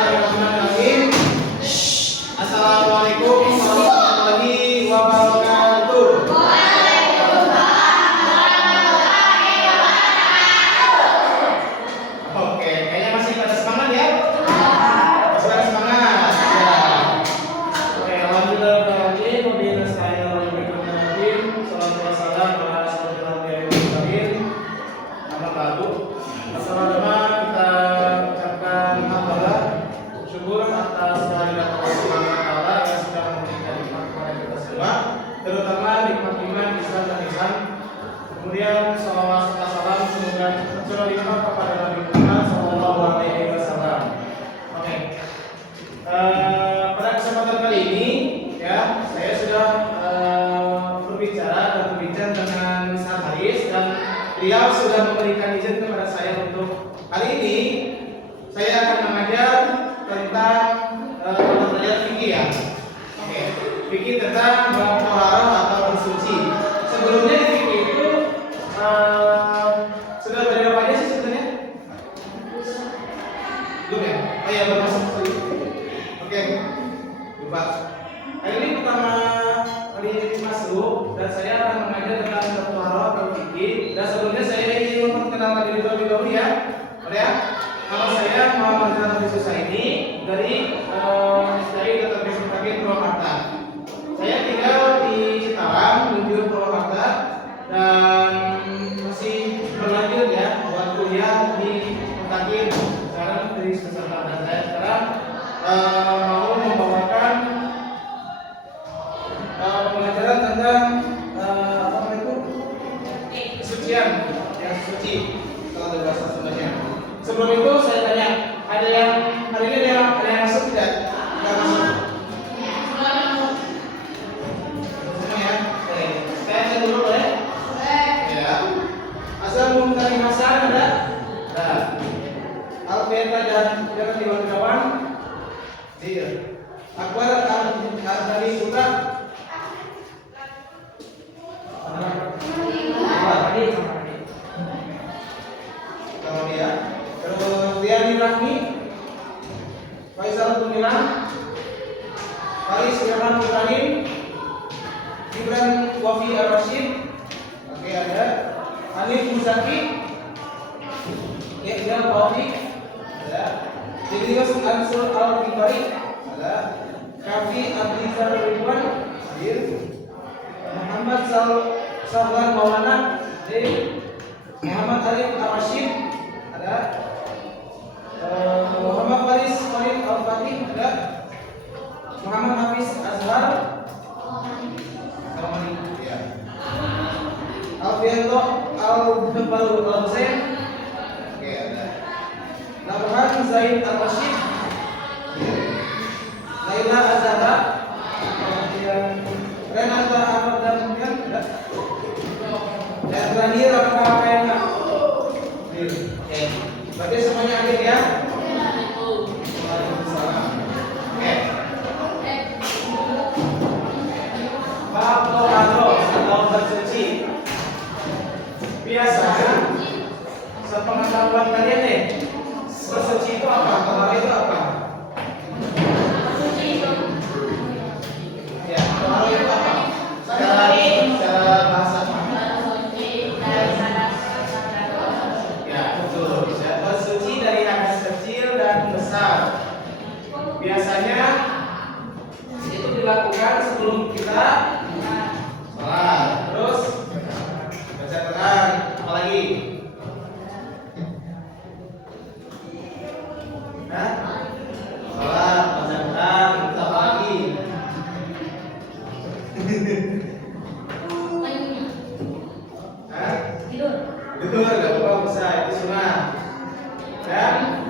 Bismillahirrahmanirrahim. Assalamualaikum warahmatullahi wabarakatuh. Oke, kayaknya masih pada semangat ya? Masih pada semangat. Ya. Oke, alhamdulillah berarti wabillahi nasta'in. Salatu wassalamu ala asyrofil anbiya'i wal mursalin. Amma ba'du. Assalamualaikum, kita ucapkan alhamdulillah syukur atas kehadiran Allah Subhanahu wa taala yang sudah memberikan nikmat kepada kita semua, terutama nikmat iman, Islam dan ihsan. Kemudian salawat serta salam semoga tercurah kepada Nabi Muhammad sallallahu alaihi wasallam. Oke. Pada kesempatan kali ini ya, saya sudah berbicara dan berbincang dengan Ustaz Haris, dan beliau sudah memberikan izin kepada saya untuk hari ini saya akan mengajar tentang pelajaran fikih ya. Oke, fikih tentang bab taharah atau bersuci. Sebelumnya di fikih itu sudah belajar apa aja sih sebenarnya? Belum ya? Oh iya, belum masuk. Oke, lupa. Hari ini pertama kali masuk dan saya akan mengajar tentang bab taharah atau fikih. Dan sebelumnya saya ingin memperkenalkan diri terlebih dahulu ya. Ya, nama saya Muhammad Zainal Susaini dari Database Purwakarta. Saya tinggal di Citarang, menuju Purwakarta, dan masih berlanjut ya buat kuliah di Pentakin. Sekarang dari semester 4 dan saya sekarang mau membawakan pengajaran tentang apa itu kesucian, yang suci kalau ada bahasa Sundanya. Sebelum itu saya tanya, ada yang hari ini ada yang masuk tidak? Tidak masuk. Semua ya. Oke. Saya cek dulu boleh? Boleh. Ya. Asal mengutari masalah ada? Ada. Al-Beta dan jangan diwan-diwan. Iya. Akbar dari suka. Kalau dia terus Dian Rahmi, Faisal Tumilan, Faris Firman Ibrahim, Gibran Wafi Ar-Rashid, oke ada Hanif Muzaki, Yahya Wafi, ada Julius Ansur Al-Bikari, ada Kafi Abdizar Ridwan, hadir, Muhammad Sahlan Maulana, Muhammad Arif Ar-Rashid, ada Muhammad Faris Khalid Al-Fatih, ada Muhammad Hafiz Azhar, ya. Alfianto Al-Baru Al-Husain, oke ada Nabhan Zaid Al-Rashid, Laila Azhara, kemudian Renata Ahmad dan kemudian ada dan terakhir Rafa Kayana. Oke, berarti semuanya hadir ya? Waalaikumsalam. Oke. Bab taharah atau bersuci. Biasanya sepengetahuan kalian nih, bersuci itu apa? Taharah itu apa? Ya, taharah itu apa? Secara bahasa. Bersuci dari hadas kecil dan besar. Biasanya itu dilakukan sebelum kita sholat. Terus baca Quran, apalagi? Sholat, baca Quran, apa lagi? Tidur, gak apa-apa, bisa, itu sunnah. Dan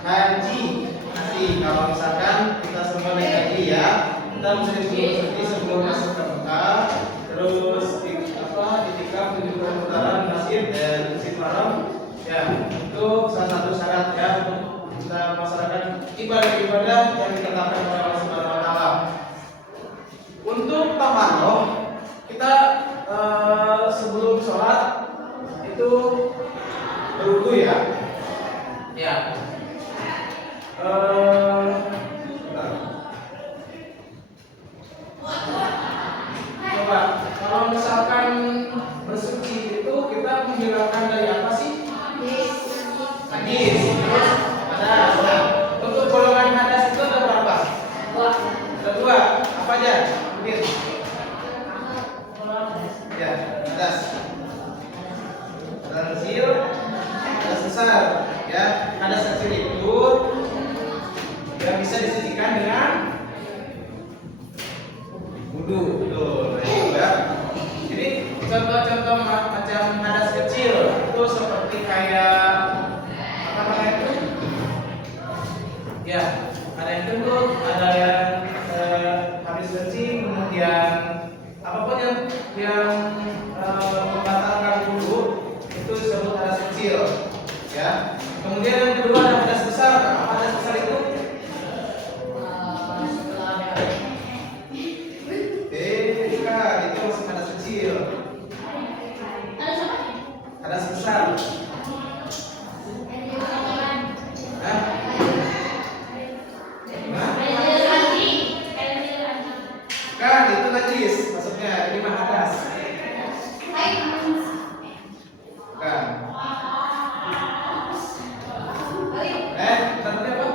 haji, nanti kalau misalkan kita semua naik haji ya, kita mesti bersuci sebelum masuk ke Mekah. Terus itikaf 7 bulan putaran masjid dan Masjidil Haram. Ya, itu salah satu syarat ya untuk kita melaksanakan ibadah-ibadah yang ditetapkan oleh Allah Subhanahu wa taala. Untuk taharah, kita sebelum sholat itu berwudu ya. Ya. bentar. Coba kalau misalkan bersuci itu kita menghilangkan dari apa sih? Najis. Terus hadas. Nah, untuk golongan hadas itu ada berapa? Ada dua. Apa aja? Mungkin. Ya, hadas. Hadas kecil, hadas besar. Ya, hadas kecil itu yang bisa disucikan dengan wudu. Betul. Nah, itu ya. Jadi contoh-contoh macam hadas kecil itu seperti kayak apa namanya itu? Ya, ada yang kentut, ada yang habis kencing, kemudian apapun yang membatalkan wudu itu disebut hadas kecil. Ya. Kemudian yang kedua ada hadas besar. Apa hadas besar itu? Itu masih hadas kecil. Hadas besar. Kan itu najis, maksudnya ini mah hadas. Kan. Tadi apa?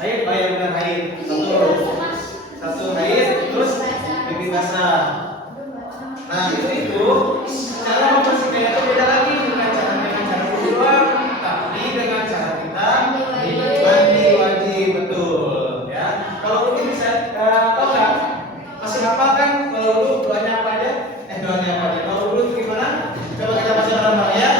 Haid, benar haid. Satu haid, terus pipi basah. Nah itu cara membersihkan itu beda lagi dengan cara wudu doang, tapi dengan cara kita mandi wajib, betul. Ya. Kalau mungkin bisa tahu nggak? Masih hafal kan kalau wudu doanya apa aja? Doanya apa aja? Kalau wudu itu gimana? Coba kita baca bareng-bareng ya.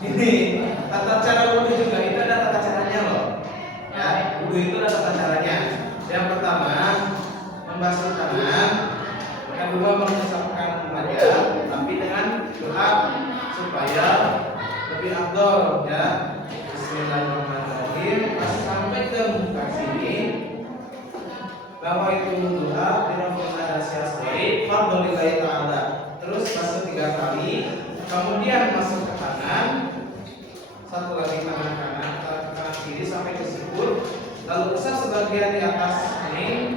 Ini tata cara wudu juga itu ada tata caranya loh. Ya, wudu itu ada tata caranya. Yang pertama membasuh tangan, yang kedua mengusapkan wajah, tapi dengan doa supaya lebih afdol ya. Bismillahirrahmanirrahim. Pas sampai ke muka sini bahwa itu doa tidak pernah rahasia sekali. Fadlillahi ta'ala. Terus basuh 3 kali, kemudian masuk ke tangan, satu lagi tangan kanan kiri sampai ke sikut, lalu usap sebagian di atas ini.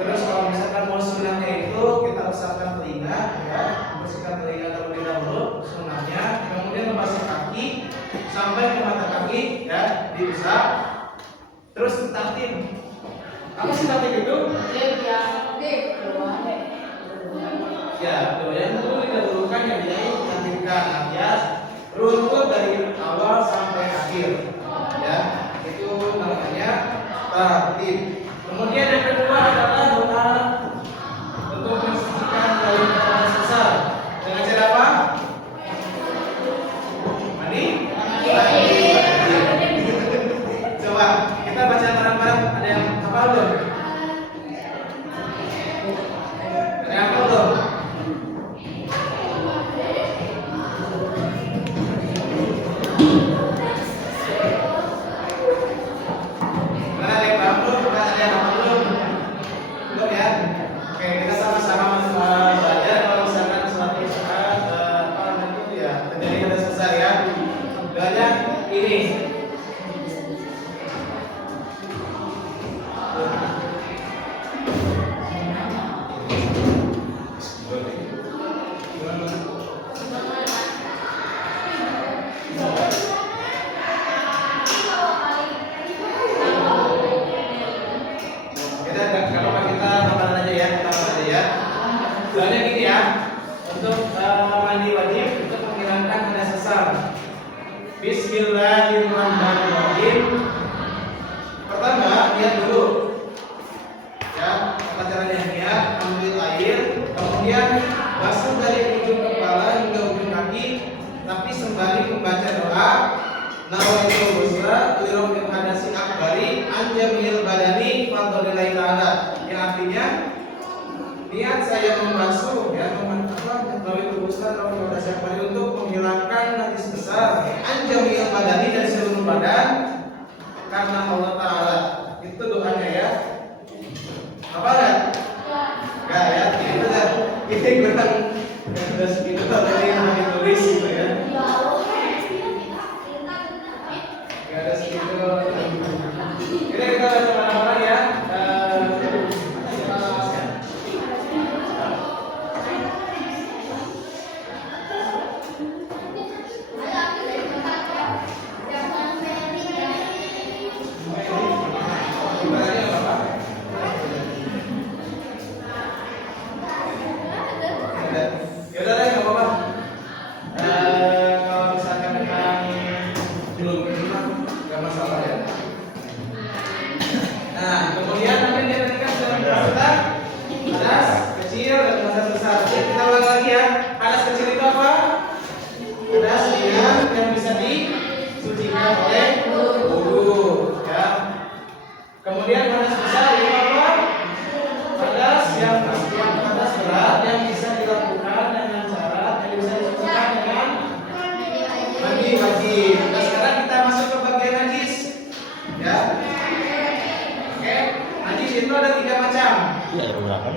Terus kalau misalkan mau sunahnya itu kita usapkan telinga, ya, bersihkan telinga terlebih dahulu sunahnya, kemudian membasuh kaki sampai ke mata kaki, ya, diusap. Terus tartib. Apa sih tartib itu? Ya, yang dulu didahulukan yang dilanjutkan alias runtut dari awal sampai akhir. Ya, itu namanya tartib. Kemudian yang kedua adalah doa untuk mensucikan dari hadas besar. Dengan cara apa? Mandi. Coba kita baca bareng-bareng. Ada yang hafal belum? Ada yang hafal belum? Soalnya gini ya, untuk mandi wajib untuk menghilangkan hadas besar. Bismillahirrahmanirrahim. Pertama, lihat dulu. Ya, apa caranya lihat? Ambil air, kemudian basuh dari ujung kepala hingga ujung kaki, tapi sembari membaca doa. nawaitu ghusla lirafil hadasi akbari an jamil badani fadlillahi ta'ala, yang artinya niat saya membasuh ya nawaitu ghusla lirafil hadasi akbari untuk menghilangkan najis besar an jamil badani dari seluruh badan karena Allah Ta'ala. Itu doanya ya. Apa enggak? Enggak ya, itu kan ini kurang ada segitu dari yang ditulis gitu ya. Enggak ada segitu. Ini kita baca bareng-bareng ya.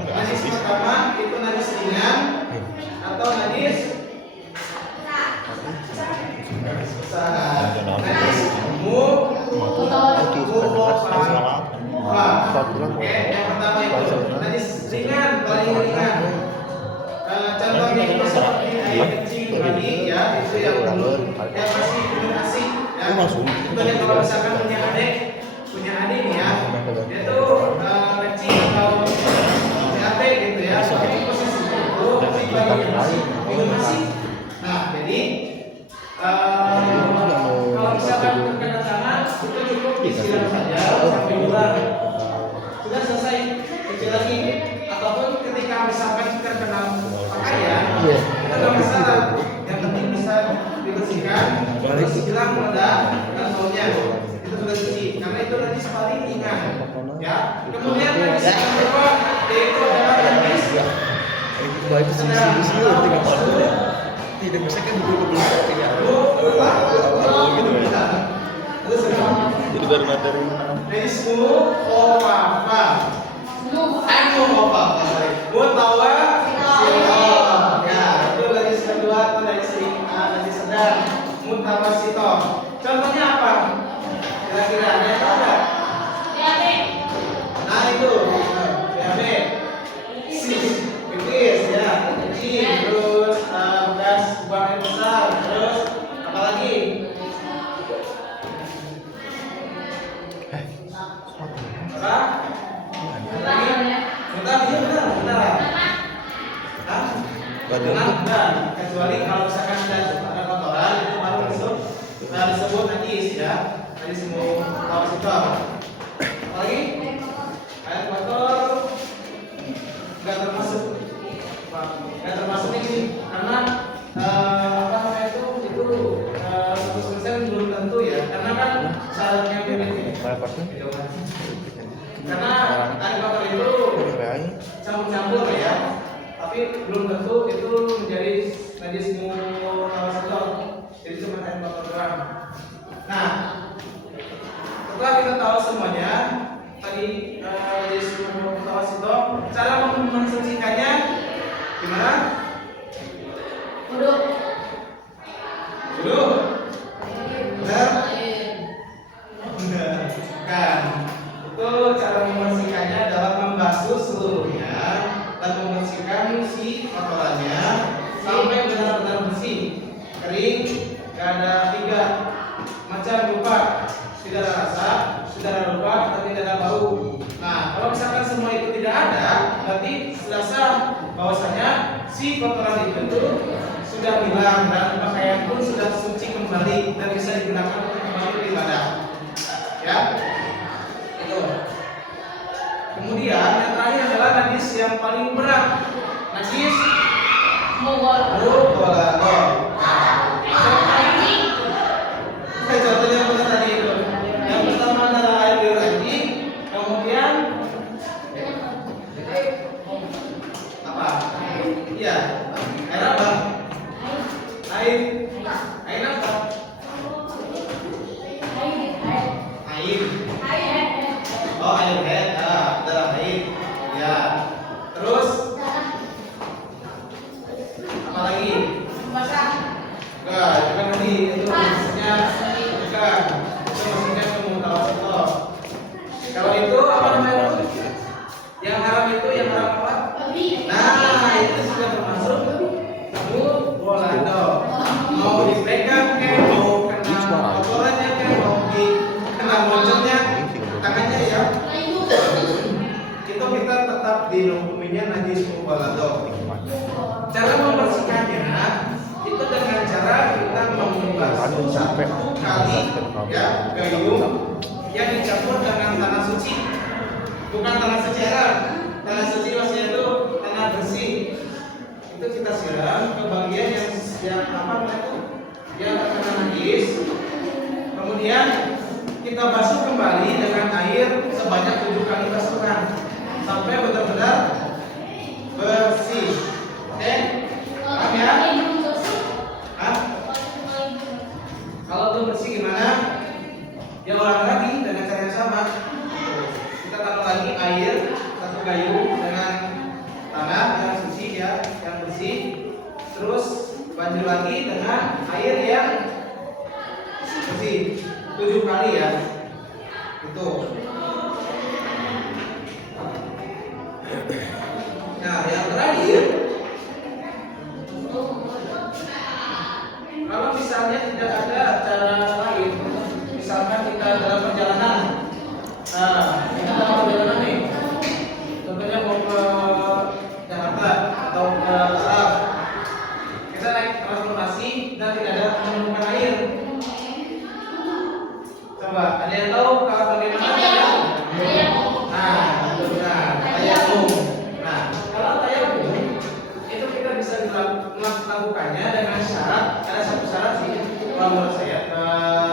Najis pertama itu najis ringan atau najis besar. Najis umum, yang pertama itu najis ringan, paling ringan. Contohnya itu seperti air kencing mani ya, itu yang umum, yang masih belum asik. Ya. Contohnya kalau misalkan punya adik nih ya, dia tuh kencing atau gitu ya, tapi posisi itu tapi masih minum masih. Nah, jadi kalau misalkan terkena tangan itu cukup disiram saja sampai bulan sudah selesai, cuci lagi. Ataupun ketika misalkan terkena pakaian itu nggak masalah, yang penting bisa dibersihkan terus hilang meledak dan baunya, itu sudah cuci karena itu najis paling ringan ya. Kemudian najis yang kedua yaitu adalah najis tidak bisa kan dulu belum tidak jadi baru materi najis mukhaffafa mutawa ya, itu najis kedua atau najis sedang mutawasito. Contohnya apa kira-kira, ada yang tahu nggak? Nah itu BAB pipis ya, kencing, terus bekas buang air besar, terus apa lagi? Apa? Lagi? Bentar, iya benar. Hah? Benar. Kecuali kalau misalkan ada kotoran itu baru disebut najis ya, najis mukhaffafa. Apa lagi? Air kotor nggak termasuk ini karena apa namanya itu 100% belum tentu ya, karena kan syaratnya ini karena air kotor itu campur-campur ya, tapi belum tentu itu menjadi najis mukhaffafa, jadi cuma air kotor doang. Nah, setelah kita tahu semuanya tadi Yesus mukhaffafa, cara mensucikannya gimana? Wudu. Benar? Kan. Itu cara membersihkannya adalah membasuh seluruhnya dan membersihkan si kotorannya sampai benar-benar bersih, kering, gak ada tiga macam rupa, tidak ada rasa, tidak ada rupa, dan tidak ada bau. Nah, kalau misalkan semua itu tidak ada, berarti sudah sah bahwasanya si kotoran itu sudah hilang dan pakaian pun sudah suci kembali dan bisa digunakan untuk kembali beribadah. Ya, itu. Kemudian yang terakhir adalah najis yang paling berat, najis mughalladah. Contohnya Air apa? Air. Oh, air head. Ah, darah air. Ya. Terus apa lagi? Enggak, itu kan tadi itu maksudnya bukan. Itu maksudnya mutawasito. Kalau itu apa namanya itu? Yang haram itu yang haram apa? Nah, itu sudah termasuk mubalado. Mau dipegang kayak mau kena kotorannya kayak mau kena moncongnya tangannya ya. Itu kita tetap dihukuminya najis mubalado. Cara membersihkannya itu dengan cara kita membasuh satu kali ya gayung yang dicampur dengan tanah suci. Bukan tanah suci haram. Tanah suci maksudnya itu tanah bersih. Itu kita siram ke bagian yang apa itu? Yang terkena najis. Kemudian kita basuh kembali dengan air sebanyak 7 kali basuhan sampai benar-benar bersih. Oke? Paham ya? Hah? Kalau itu bersih gimana? Ya ulang lagi dengan cara yang sama. Kita taruh lagi air satu gayung dengan tanah yang suci ya, yang bersih. Terus lanjut lagi dengan air yang bersih 7 kali ya. Itu. Nah, yang terakhir, kalau misalnya tidak ada cara lain, misalkan kita dalam perjalanan, nah kita dalam perjalanan nih, contohnya mau ke Jakarta atau ke Arab, kita naik transportasi dan tidak ada menemukan air. Coba, ada yang tahu kalau bagaimana caranya? Nah, itu benar, tayamum. Nah, kalau tayamum itu kita bisa melakukannya dengan syarat, ada satu syarat sih kalau menurut saya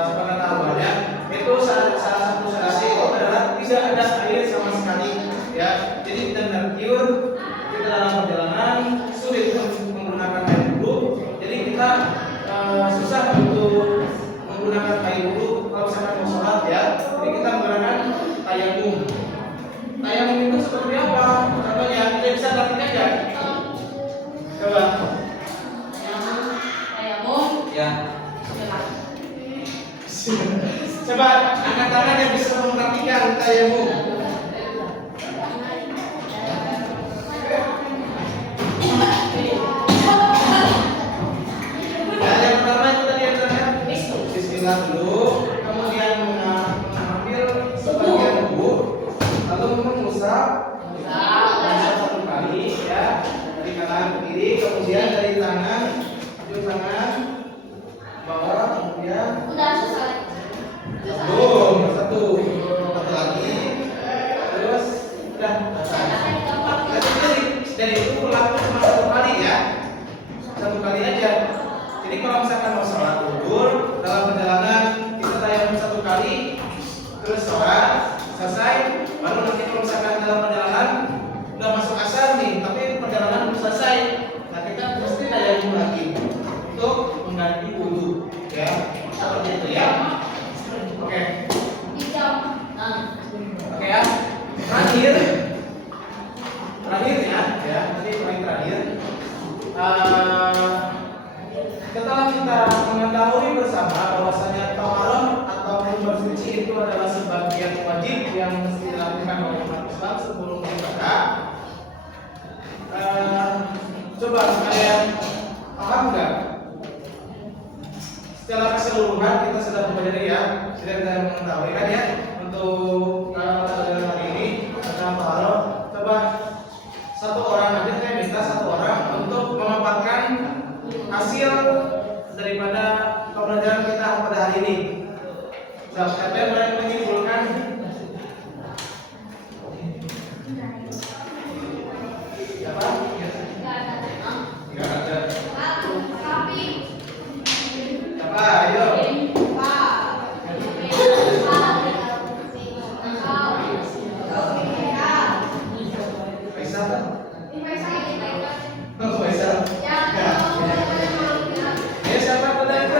sebagai tahuannya itu salah satu syaratnya itu adalah tidak ada air sama sekali ya. Jadi benar pure kita dalam perjalanan sulit menggunakan air wudhu, jadi kita susah untuk menggunakan air wudhu kalau misalkan mau sholat ya. Jadi kita menggunakan tayamum. Tayamum itu seperti apa? Contohnya kita bisa lakukan ya. Coba. Ya. Coba angkat tangan yang bisa mempraktikkan tayamum. Ya, yang pertama itu tadi yang terakhir. Bismillah dulu, kemudian mengambil sebagian tubuh, lalu mengusap satu kali ya, dari kanan ke kiri, kemudian dari tangan, ujung tangan bawah, kemudian satu lagi, terus udah dan itu berlaku cuma satu kali ya, satu kali aja. Jadi kalau misalkan mau sholat zuhur dalam perjalanan kita tayamum satu kali, terus sholat selesai, baru nanti kalau misalkan dalam perjalanan udah masuk asar nih, tapi perjalanan belum selesai, nah kita mesti tayamum lagi untuk mengganti wudhu ya, seperti itu ya. Oke. Oke ya. Terakhir ya, ini poin terakhir. Setelah kita mengetahui bersama bahwasanya taharah ataupun bersuci itu adalah sebagian wajib yang mesti dilakukan oleh umat Islam sebelum beribadah. Coba kalian paham nggak? Secara keseluruhan kita sudah mempelajari ya, sudah kita mengetahui kan ya untuk pelajaran hari ini tentang taharah. Coba satu orang aja saya minta satu orang untuk memaparkan hasil daripada pembelajaran kita pada hari ini. Nah, siapa yang berani menyimpulkan? Siapa? Enggak ada. Siapa? Ayo. Faisal. Oh, Faisal. Ya, siapa pada itu?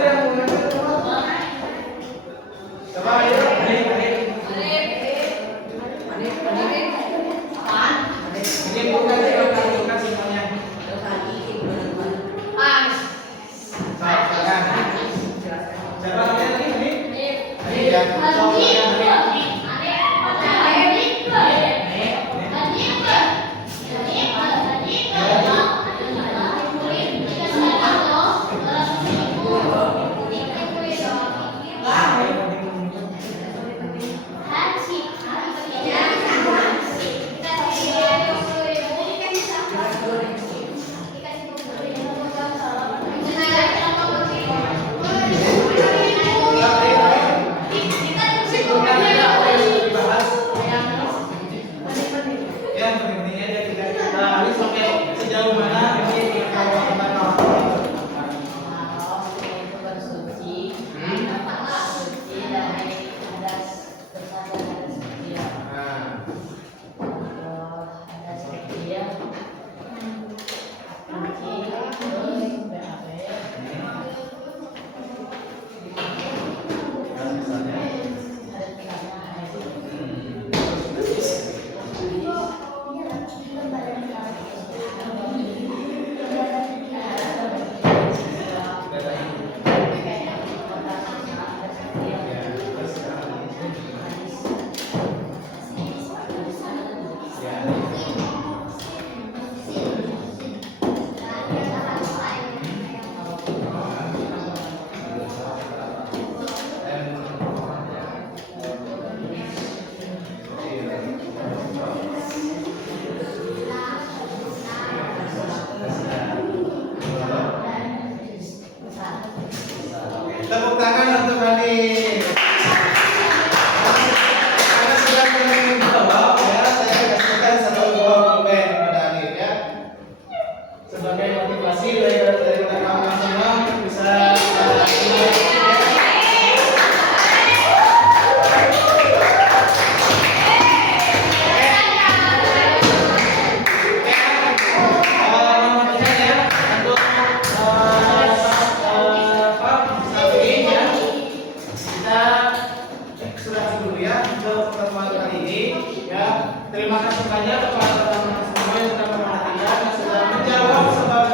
banyak kepada teman-teman semua yang sudah perhatian dan sudah menjawab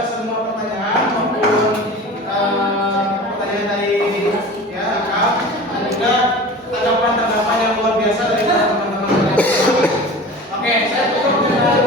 semua pertanyaan maupun pertanyaan dari ya Kak dan juga tanggapan-tanggapan yang luar biasa dari teman-teman. Oke, saya tutup dengan